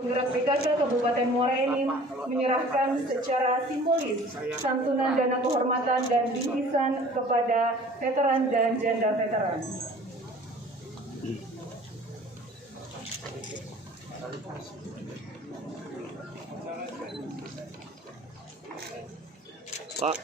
Penggerak PKK Kabupaten Muara Enim menyerahkan secara simbolis santunan dana kehormatan dan bingkisan kepada veteran dan janda veteran. Pak.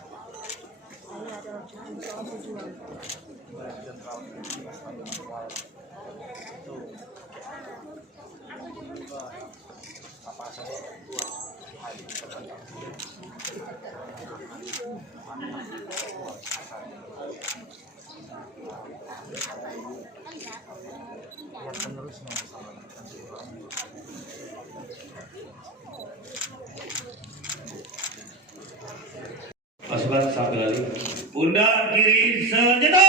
Pasukan satu kali. Pundak kiri senjata.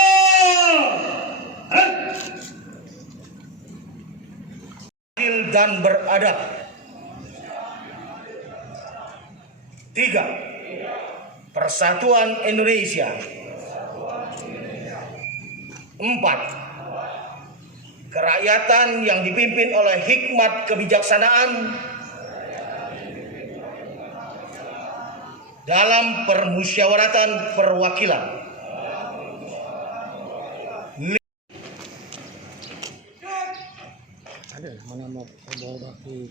Adil dan beradab. 3. Persatuan Indonesia. 4. Kerakyatan yang dipimpin oleh hikmat kebijaksanaan dalam permusyawaratan perwakilan. Ada mana mau bawa baki